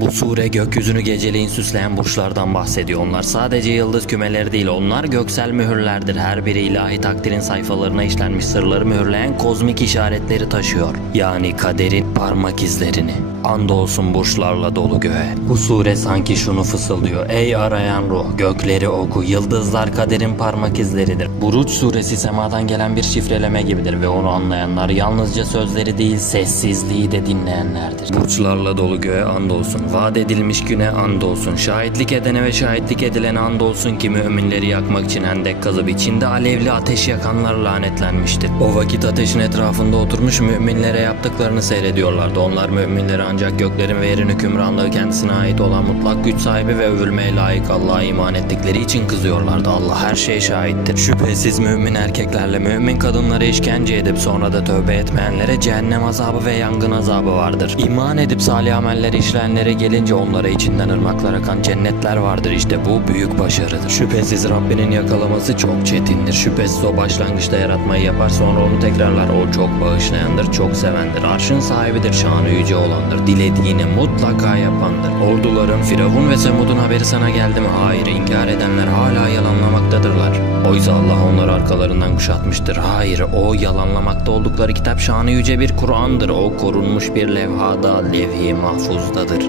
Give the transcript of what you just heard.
Bu sure gökyüzünü geceleyin süsleyen burçlardan bahsediyor. Onlar sadece yıldız kümeleri değil, onlar göksel mühürlerdir. Her biri ilahi takdirin sayfalarına işlenmiş sırları mühürleyen kozmik işaretleri taşıyor. Yani kaderin parmak izlerini. Andolsun burçlarla dolu göğe. Bu sure sanki şunu fısıldıyor. Ey arayan ruh, gökleri oku, yıldızlar kaderin parmak izleridir. Buruç suresi semadan gelen bir şifreleme gibidir ve onu anlayanlar yalnızca sözleri değil sessizliği de dinleyenlerdir. Burçlarla dolu göğe andolsun, vaat edilmiş güne andolsun, şahitlik edene ve şahitlik edilene andolsun ki müminleri yakmak için hendek kazıp içinde alevli ateş yakanlar lanetlenmiştir. O vakit ateşin etrafında oturmuş müminlere yaptıklarını seyrediyorlardı. Onlar müminleri ancak göklerin ve yerin hükümranlığı kendisine ait olan mutlak güç sahibi ve övülmeye layık Allah'a iman ettikleri için kızıyorlardı. Allah her şeye şahittir. Şüphesiz mümin erkeklerle mümin kadınları işkence edip sonra da tövbe etmeyenlere cehennem azabı ve yangın azabı vardır. İman edip salih ameller işleyenlere gelince onlara içinden ırmaklar akan cennetler vardır. İşte bu büyük başarıdır. Şüphesiz Rabbinin yakalaması çok çetindir. Şüphesiz o başlangıçta yaratmayı yapar sonra onu tekrarlar. O çok bağışlayandır, çok sevendir. Arşın sahibidir, şanı yüce olandır. Dilediğini mutlaka yapandır. Orduların Firavun ve Semud'un haberi sana geldi mi? Hayır, inkar edenler hala yalanlamaktadırlar. Oysa Allah onları arkalarından kuşatmıştır. Hayır, o yalanlamakta oldukları kitap şanı yüce bir Kur'an'dır. O korunmuş bir levhada, levh-i mahfuzdadır.